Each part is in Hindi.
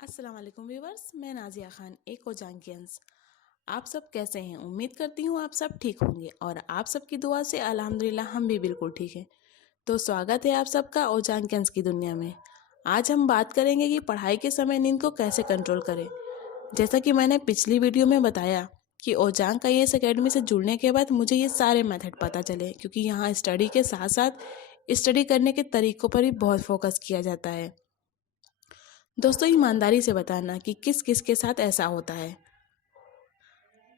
अस्सलाम वालेकुम व्यूवर्स, मैं नाजिया खान एक ओजांकियंस। आप सब कैसे हैं? उम्मीद करती हूँ आप सब ठीक होंगे और आप सबकी दुआ से अल्हम्दुलिल्लाह हम भी बिल्कुल ठीक हैं। तो स्वागत है आप सबका ओजांकियंस की दुनिया में। आज हम बात करेंगे कि पढ़ाई के समय नींद को कैसे कंट्रोल करें। जैसा कि मैंने पिछली वीडियो में बताया कि ओजांग IAS एकेडमी से जुड़ने के बाद मुझे ये सारे मेथड पता चले, क्योंकि यहाँ स्टडी के साथ साथ स्टडी करने के तरीकों पर भी बहुत फोकस किया जाता है। दोस्तों, ईमानदारी से बताना कि किस किस के साथ ऐसा होता है।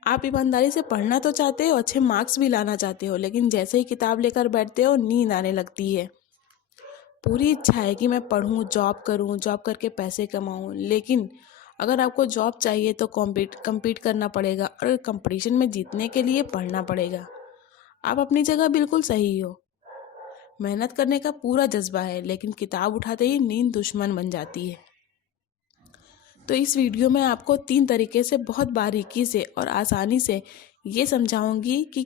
आप ईमानदारी से पढ़ना तो चाहते हो, अच्छे मार्क्स भी लाना चाहते हो, लेकिन जैसे ही किताब लेकर बैठते हो नींद आने लगती है। पूरी इच्छा है कि मैं पढूं, जॉब करूं, जॉब करके पैसे कमाऊं, लेकिन अगर आपको जॉब चाहिए तो कम्पीट करना पड़ेगा और कंपटीशन में जीतने के लिए पढ़ना पड़ेगा। आप अपनी जगह बिल्कुल सही हो, मेहनत करने का पूरा जज्बा है, लेकिन किताब उठाते ही नींद दुश्मन बन जाती है। तो इस वीडियो में आपको 3 तरीके से बहुत बारीकी से और आसानी से ये समझाऊंगी कि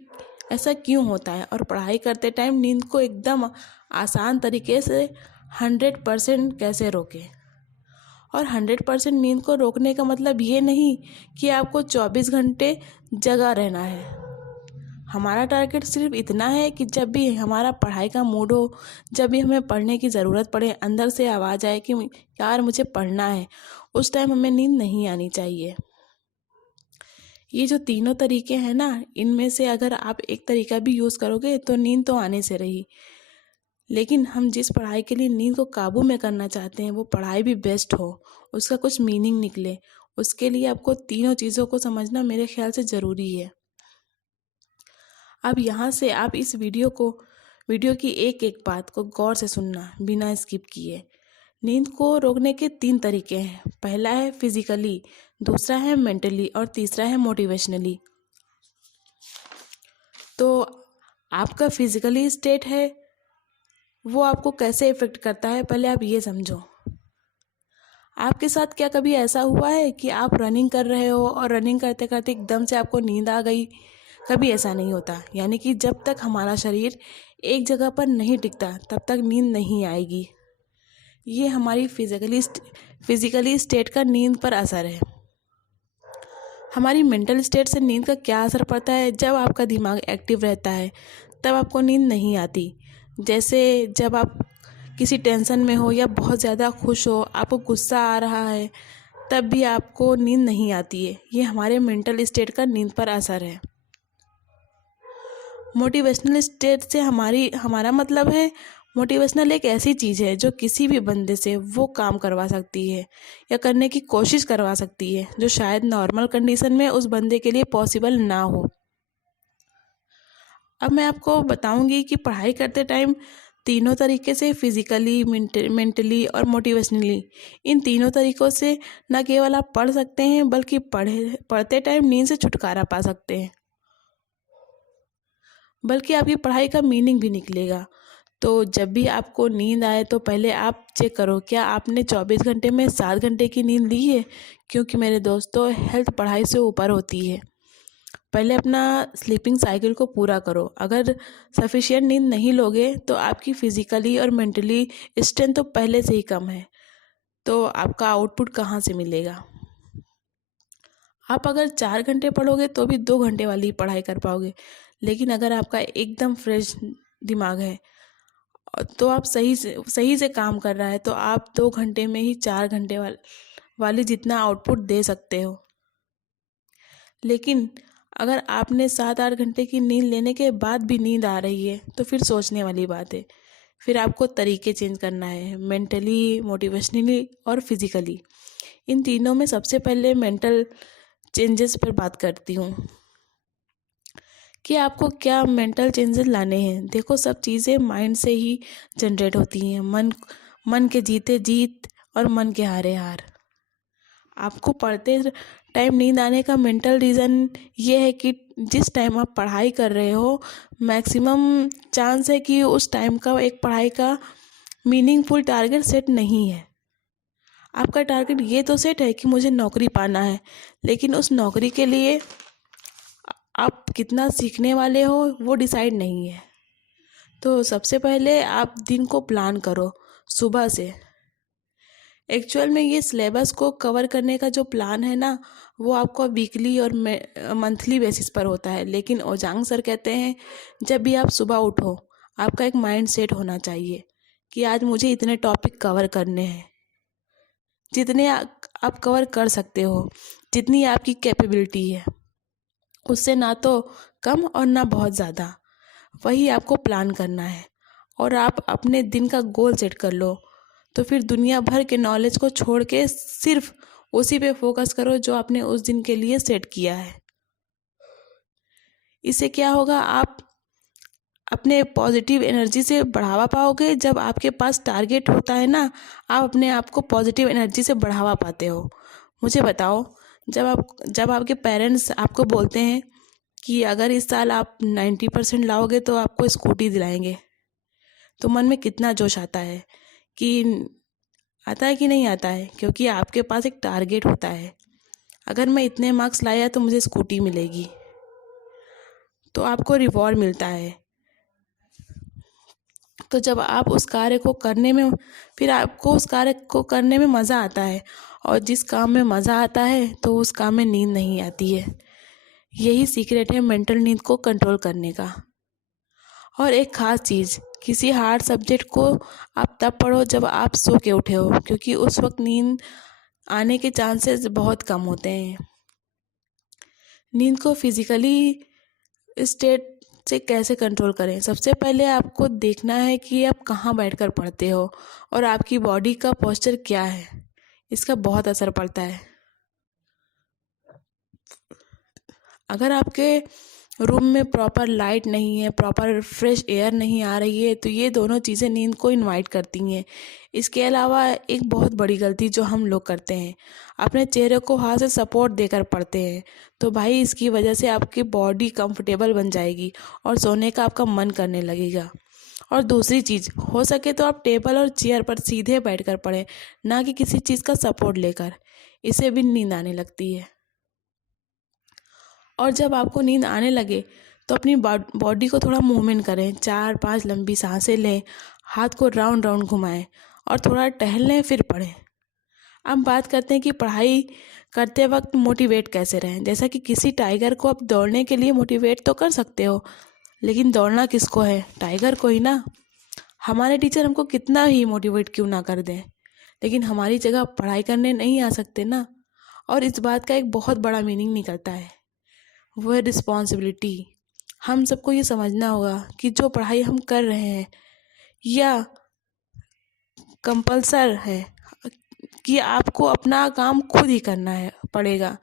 ऐसा क्यों होता है और पढ़ाई करते टाइम नींद को एकदम आसान तरीके से 100% कैसे रोकें। और 100% नींद को रोकने का मतलब ये नहीं कि आपको 24 घंटे जगा रहना है। हमारा टारगेट सिर्फ इतना है कि जब भी हमारा पढ़ाई का मूड हो, जब भी हमें पढ़ने की ज़रूरत पड़े, अंदर से आवाज़ आए कि यार मुझे पढ़ना है, उस टाइम हमें नींद नहीं आनी चाहिए। ये जो तीनों तरीके हैं ना, इनमें से अगर आप एक तरीका भी यूज़ करोगे तो नींद तो आने से रही। लेकिन हम जिस पढ़ाई के लिए नींद को काबू में करना चाहते हैं वो पढ़ाई भी बेस्ट हो, उसका कुछ मीनिंग निकले, उसके लिए आपको तीनों चीज़ों को समझना मेरे ख्याल से ज़रूरी है। अब यहाँ से आप इस वीडियो की एक एक बात को गौर से सुनना बिना स्किप किए। नींद को रोकने के 3 तरीके हैं। पहला है फिजिकली, दूसरा है मेंटली और तीसरा है मोटिवेशनली। तो आपका फिजिकली स्टेट है वो आपको कैसे इफ़ेक्ट करता है, पहले आप ये समझो। आपके साथ क्या कभी ऐसा हुआ है कि आप रनिंग कर रहे हो और रनिंग करते करते एकदम से आपको नींद आ गई? कभी ऐसा नहीं होता। यानी कि जब तक हमारा शरीर एक जगह पर नहीं टिकता तब तक नींद नहीं आएगी। ये हमारी फिजिकली स्टेट का नींद पर असर है। हमारी मेंटल स्टेट से नींद का क्या असर पड़ता है? जब आपका दिमाग एक्टिव रहता है तब आपको नींद नहीं आती। जैसे जब आप किसी टेंशन में हो या बहुत ज़्यादा खुश हो, आपको गुस्सा आ रहा है, तब भी आपको नींद नहीं आती है। ये हमारे मेंटल स्टेट का नींद पर असर है। मोटिवेशनल स्टेट से हमारा मतलब है, मोटिवेशनल एक ऐसी चीज़ है जो किसी भी बंदे से वो काम करवा सकती है या करने की कोशिश करवा सकती है जो शायद नॉर्मल कंडीशन में उस बंदे के लिए पॉसिबल ना हो। अब मैं आपको बताऊंगी कि पढ़ाई करते टाइम तीनों तरीके से, फिजिकली, मेंटली और मोटिवेशनली, इन तीनों तरीक़ों से न केवल आप पढ़ सकते हैं बल्कि पढ़ते टाइम नींद से छुटकारा पा सकते हैं, बल्कि आपकी पढ़ाई का मीनिंग भी निकलेगा। तो जब भी आपको नींद आए तो पहले आप चेक करो क्या आपने 24 घंटे में 7 घंटे की नींद ली है, क्योंकि मेरे दोस्तों हेल्थ पढ़ाई से ऊपर होती है। पहले अपना स्लीपिंग साइकिल को पूरा करो। अगर सफिशिएंट नींद नहीं लोगे तो आपकी फिजिकली और मेंटली स्ट्रेंथ तो पहले से ही कम है, तो आपका आउटपुट कहाँ से मिलेगा? आप अगर 4 घंटे पढ़ोगे तो भी 2 घंटे वाली पढ़ाई कर पाओगे, लेकिन अगर आपका एकदम फ्रेश दिमाग है तो आप सही से काम कर रहा है तो आप 2 घंटे में ही 4 घंटे वाली जितना आउटपुट दे सकते हो। लेकिन अगर आपने 7-8 घंटे की नींद लेने के बाद भी नींद आ रही है तो फिर सोचने वाली बात है। फिर आपको तरीके चेंज करना है, मेंटली, मोटिवेशनली और फिजिकली। इन तीनों में सबसे पहले मेंटल चेंजेस पर बात करती हूँ कि आपको क्या मेंटल चेंजेस लाने हैं। देखो, सब चीज़ें माइंड से ही जनरेट होती हैं। मन के जीते जीत और मन के हारे हार। आपको पढ़ते टाइम नींद आने का मेंटल रीज़न ये है कि जिस टाइम आप पढ़ाई कर रहे हो मैक्सिमम चांस है कि उस टाइम का एक पढ़ाई का मीनिंगफुल टारगेट सेट नहीं है। आपका टारगेट ये तो सेट है कि मुझे नौकरी पाना है, लेकिन उस नौकरी के लिए आप कितना सीखने वाले हो वो डिसाइड नहीं है। तो सबसे पहले आप दिन को प्लान करो सुबह से एक्चुअल में ये सिलेबस को कवर करने का जो प्लान है ना, वो आपको वीकली और मंथली बेसिस पर होता है। लेकिन ओजांग सर कहते हैं जब भी आप सुबह उठो, आपका एक माइंड सेट होना चाहिए कि आज मुझे इतने टॉपिक कवर करने हैं। जितने आप कवर कर सकते हो, जितनी आपकी कैपेबिलिटी है, उससे ना तो कम और ना बहुत ज़्यादा, वही आपको प्लान करना है। और आप अपने दिन का गोल सेट कर लो, तो फिर दुनिया भर के नॉलेज को छोड़ के सिर्फ उसी पे फोकस करो जो आपने उस दिन के लिए सेट किया है। इससे क्या होगा, आप अपने पॉजिटिव एनर्जी से बढ़ावा पाओगे। जब आपके पास टारगेट होता है ना, आप अपने आप को पॉजिटिव एनर्जी से बढ़ावा पाते हो। मुझे बताओ, जब आपके पेरेंट्स आपको बोलते हैं कि अगर इस साल आप 90% लाओगे तो आपको स्कूटी दिलाएंगे, तो मन में कितना जोश आता है कि आता है कि नहीं आता है? क्योंकि आपके पास एक टारगेट होता है। अगर मैं इतने मार्क्स लाया तो मुझे स्कूटी मिलेगी, तो आपको रिवॉर्ड मिलता है। तो जब आप उस कार्य को करने में, फिर आपको उस कार्य को करने में मज़ा आता है। और जिस काम में मज़ा आता है तो उस काम में नींद नहीं आती है। यही सीक्रेट है मेंटल नींद को कंट्रोल करने का। और एक ख़ास चीज़, किसी हार्ड सब्जेक्ट को आप तब पढ़ो जब आप सो के उठे हो, क्योंकि उस वक्त नींद आने के चांसेस बहुत कम होते हैं। नींद को फिजिकली स्टेट से कैसे कंट्रोल करें? सबसे पहले आपको देखना है कि आप कहाँ बैठकर पढ़ते हो और आपकी बॉडी का पोस्चर क्या है। इसका बहुत असर पड़ता है। अगर आपके रूम में प्रॉपर लाइट नहीं है, प्रॉपर फ्रेश एयर नहीं आ रही है, तो ये दोनों चीज़ें नींद को इनवाइट करती हैं। इसके अलावा एक बहुत बड़ी गलती जो हम लोग करते हैं, अपने चेहरे को हाथ से सपोर्ट देकर पढ़ते हैं। तो भाई, इसकी वजह से आपकी बॉडी कंफर्टेबल बन जाएगी और सोने का आपका मन करने लगेगा। और दूसरी चीज़, हो सके तो आप टेबल और चेयर पर सीधे बैठकर पढ़ें, ना कि किसी चीज़ का सपोर्ट लेकर। इससे भी नींद आने लगती है। और जब आपको नींद आने लगे तो अपनी बॉडी को थोड़ा मूवमेंट करें, 4-5 लंबी सांसें लें, हाथ को राउंड राउंड घुमाएं और थोड़ा टहल लें, फिर पढ़ें। अब बात करते हैं कि पढ़ाई करते वक्त मोटिवेट कैसे रहें। जैसा कि किसी टाइगर को आप दौड़ने के लिए मोटिवेट तो कर सकते हो, लेकिन दौड़ना किसको है? टाइगर को ही ना। हमारे टीचर हमको कितना ही मोटिवेट क्यों ना कर दें, लेकिन हमारी जगह पढ़ाई करने नहीं आ सकते ना। और इस बात का एक बहुत बड़ा मीनिंग निकलता है, वो है रिस्पॉन्सिबिलिटी। हम सबको ये समझना होगा कि जो पढ़ाई हम कर रहे हैं या कंपल्सर है कि आपको अपना काम खुद ही करना है पड़ेगा।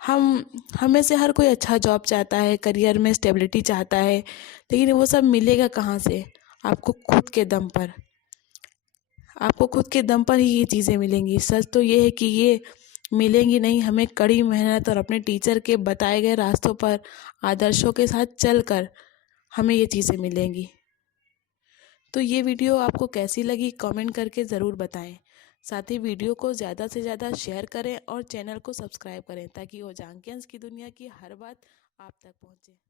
हमें से हर कोई अच्छा जॉब चाहता है, करियर में स्टेबिलिटी चाहता है, लेकिन वो सब मिलेगा कहाँ से? आपको खुद के दम पर। आपको खुद के दम पर ही ये चीज़ें मिलेंगी। सच तो ये है कि ये मिलेंगी नहीं, हमें कड़ी मेहनत और अपने टीचर के बताए गए रास्तों पर आदर्शों के साथ चलकर हमें ये चीज़ें मिलेंगी। तो ये वीडियो आपको कैसी लगी कमेंट करके ज़रूर बताएं। साथ ही वीडियो को ज़्यादा से ज़्यादा शेयर करें और चैनल को सब्सक्राइब करें, ताकि ओजांकियंस की दुनिया की हर बात आप तक पहुंचे।